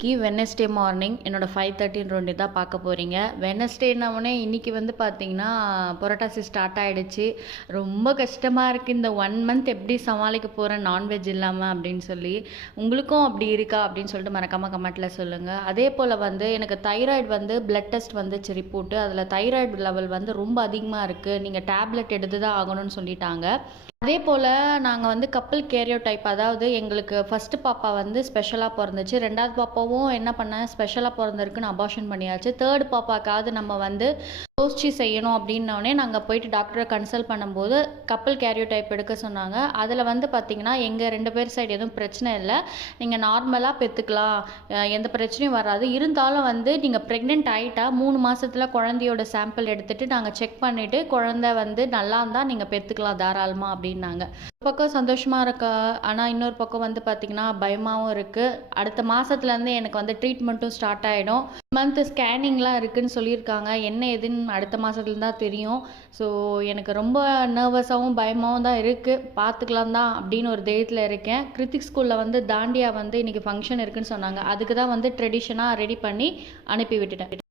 இன்றைக்கி Wednesday morning என்னோடய 5:13 ரொண்டி தான் பார்க்க போகிறீங்க. வெட்னஸ்டேன்னவுடனே இன்றைக்கி வந்து பார்த்திங்கன்னா புரட்டாசி ஸ்டார்ட் ஆகிடுச்சு. ரொம்ப கஷ்டமாக இருக்குது இந்த 1 மந்த் எப்படி சமாளிக்க போகிறேன் நான்வெஜ் இல்லாமல் அப்படின்னு சொல்லி. உங்களுக்கும் அப்படி இருக்கா அப்படின்னு சொல்லிட்டு மறக்காமல் கமெண்ட்டில் சொல்லுங்கள். அதே போல் வந்து எனக்கு தைராய்டு வந்து பிளட் டெஸ்ட் வந்துச்சு ரிப்போர்ட்டு. அதில் தைராய்டு லெவல் வந்து ரொம்ப அதிகமாக இருக்குது, நீங்கள் டேப்லெட் எடுத்து தான் ஆகணும்னு சொல்லிட்டாங்க. அதே போல் நாங்கள் வந்து கப்பல் கேரியோ டைப், அதாவது எங்களுக்கு ஃபஸ்ட்டு பாப்பா வந்து ஸ்பெஷலாக பிறந்துச்சு. 2வது பாப்பாவும் என்ன பண்ணேன், ஸ்பெஷலாக பிறந்திருக்குன்னு அபார்ஷன் பண்ணியாச்சு. 3rd பாப்பாக்காவது நம்ம வந்து யோசிச்சு செய்யணும் அப்படின்னோடனே நாங்கள் போயிட்டு டாக்டரை கன்சல்ட் பண்ணும்போது கப்பல் கேரியோ டைப் எடுக்க சொன்னாங்க. அதில் வந்து பார்த்திங்கன்னா எங்கள் 2 பேர் சைடு எதுவும் பிரச்சனை இல்லை, நீங்கள் நார்மலாக பெற்றுக்கலாம், எந்த பிரச்சனையும் வராது. இருந்தாலும் வந்து நீங்கள் ப்ரெக்னென்ட் ஆகிட்டா 3 மாதத்தில் குழந்தையோட சாம்பிள் எடுத்துகிட்டு நாங்கள் செக் பண்ணிவிட்டு குழந்தை வந்து நல்லா இருந்தால் நீங்கள் பெற்றுக்கலாம் தாராளமாக அப்படின்னாங்க. ஒரு பக்கம் சந்தோஷமாக இருக்கா, ஆனால் இன்னொரு பக்கம் வந்து பார்த்திங்கன்னா பயமாகவும் இருக்குது. அடுத்த மாதத்துலேருந்து எனக்கு வந்து ட்ரீட்மெண்ட்டும் ஸ்டார்ட் ஆகிடும். மந்த்து ஸ்கேனிங்லாம் இருக்குதுன்னு சொல்லியிருக்காங்க. என்ன எதுன்னு அடுத்த மாதத்துல தான் தெரியும். ஸோ எனக்கு ரொம்ப நர்வஸாகவும் பயமாகவும் தான் இருக்குது. பார்த்துக்கலாம் தான் அப்படின்னு ஒரு தைரியத்தில் இருக்கேன். கிருத்திக் ஸ்கூலில் வந்து தாண்டியா வந்து இன்றைக்கி ஃபங்க்ஷன் இருக்குதுன்னு சொன்னாங்க. அதுக்கு தான் வந்து ட்ரெடிஷனாக ரெடி பண்ணி அனுப்பி விட்டுட்டேன்.